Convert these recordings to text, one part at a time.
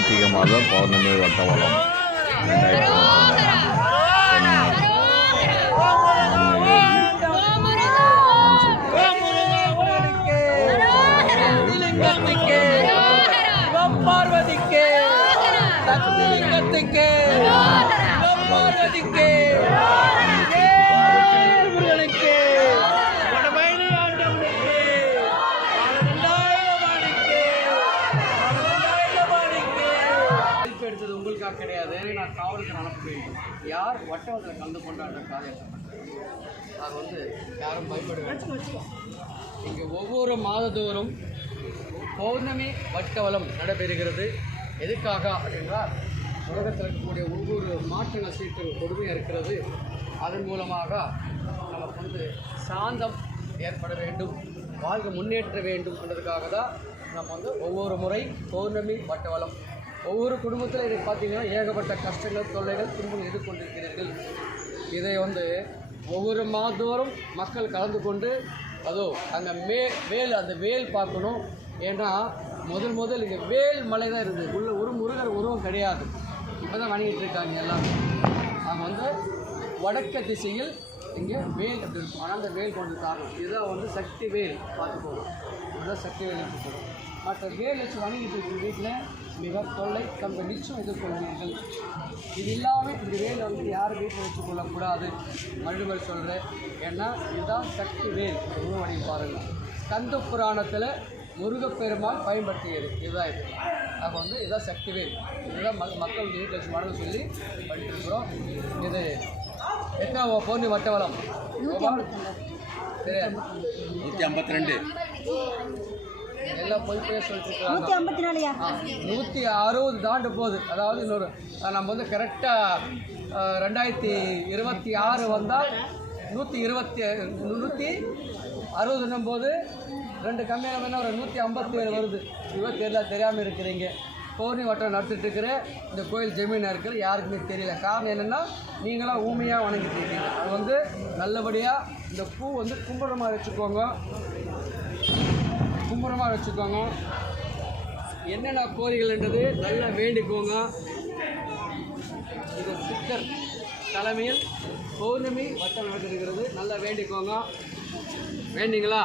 கார்த்திகை மாதம் பௌர்ணமி வட்டவளம் ரெண்டாயிரத்தி பார்வதிக்கு கிடையாது. நான் காவலுக்கு அனுப்ப வேண்டும் யார் வட்டவத்தில் கலந்து கொண்டாடுற காரியத்தை அது வந்து யாரும் பயப்பட வேண்டாம். இங்கே ஒவ்வொரு மாதந்தோறும் பௌர்ணமி வட்டவலம் நடைபெறுகிறது. எதுக்காக அப்படின்றால் உலகத்தில் இருக்கக்கூடிய ஒவ்வொரு மாற்றங்கள் சீட்டு கொடுமையாக இருக்கிறது. அதன் மூலமாக நமக்கு வந்து சாந்தம் ஏற்பட வேண்டும். வாழ்க்கை முன்னேற்ற வேண்டும் என்றதுக்காக தான் நம்ம வந்து ஒவ்வொரு முறை பௌர்ணமி வட்டவலம் ஒவ்வொரு குடும்பத்தில் இதை பார்த்தீங்கன்னா ஏகப்பட்ட கஷ்டங்கள் தொல்லைகள் துன்பங்கள் எதிர்கொண்டிருக்கிறீர்கள். இதை வந்து ஒவ்வொரு மாதந்தோறும் மக்கள் கலந்து கொண்டு அதோ அங்கே மே வேல் அந்த வேல் பார்க்கணும். ஏன்னா முதல் முதல் இங்கே வேல் மலை தான் இருக்குது. உள்ள ஒரு முருகர் உருவம் கிடையாது. இப்போ தான் வணங்கிட்டு இருக்காங்க எல்லாம். அவங்க வந்து வடக்கு திசையில் இங்கே வேல் அப்படி இருக்கும். ஆனால் அந்த வேல் கொண்டு காரணம் இதுதான் வந்து சக்தி வேல். பார்த்துக்கோங்க. இதுதான் சக்தி வேல் எடுத்துக்கணும் மற்ற வேல் வச்சு வணங்கிட்டு இருக்கிற வீட்டில் மிக தொல்லை கம்ப நிச்சயம் எதிர்கொள்வீர்கள். இது இல்லாமல் இந்த வேல் வந்து யார் வீட்டில் வச்சுக்கொள்ளக்கூடாது? மறுபடியும் சொல்கிறேன் ஏன்னா இதுதான் சக்தி வேல். உருவடி பாருங்கள் கந்த புராணத்தில் முருகப்பெருமாள் பயன்படுத்தியது. இதுதான் இது. அப்போ வந்து இதுதான் சக்தி வேல். இதுதான் மக் மக்கள் வீட்டில் வச்சு சொல்லி பண்ணிட்டுருக்குறோம் இது எத்தனை பௌர்ணி வட்டவலம் சரி. நூற்றி ஐம்பத்தி ரெண்டு. எல்லாம் போய் போய் சொல்லிட்டு நூற்றி ஐம்பத்தி நாலுயா நூற்றி அறுபது தாண்டு போகுது. அதாவது இன்னொரு நம்ம வந்து கரெக்டாக ரெண்டாயிரத்தி இருபத்தி ஆறு வந்தால் நூற்றி இருபத்தி நூற்றி அறுபதுன்னும் போது ரெண்டு கம்மியான வேணா ஒரு நூற்றி ஐம்பத்தி ஏழு வருது தெரியல தெரியாமல் இருக்கிறீங்க. பௌர்ணி வட்டம் நடத்திட்டு இருக்கிற இந்த கோயில் ஜமீனாக இருக்கிற யாருக்குமே தெரியல. காரணம் என்னென்னா நீங்களாம் ஊமையாக வணங்கிட்டு இருக்கீங்க. அது வந்து நல்லபடியாக இந்த பூ வந்து கும்பரமாக வச்சுக்கோங்க. சூப்பரமாக வச்சுக்கோங்க. என்னென்ன கோரிக்கைகள்ன்றது நல்லா வேண்டிக்கோங்க. இது சித்தர் தலைமையில் பௌர்ணமி வட்டம் நடக்கிறது நல்லா வேண்டிக்கோங்க. வேண்டிங்களா?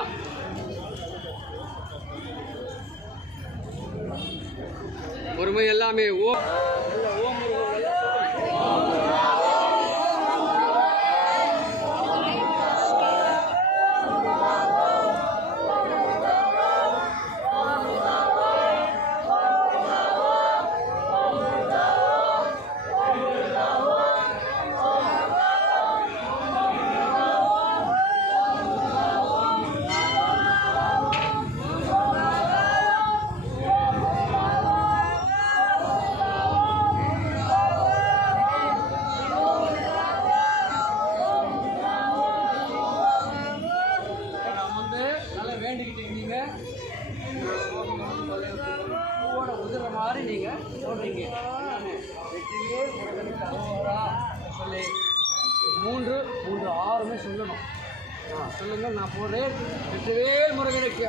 பொறுமை எல்லாமே ஓ ஓம் நீங்கள் சொல்கிறீங்க வெற்றியே முருகனுக்கு சொல்லி. மூன்று மூன்று ஆறுமே சொல்லணும். ஆ, சொல்லுங்க நான் போடுறேன். வெற்றிவேல் முருகனுக்கு.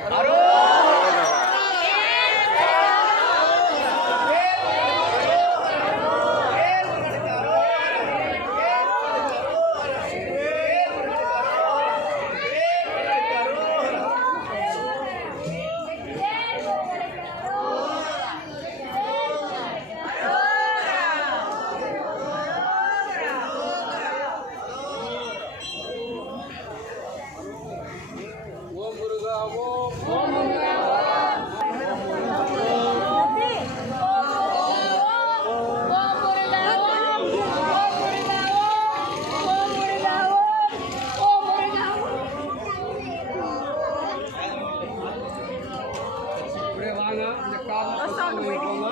இப்படியே வாங்க இந்த காலம் போங்க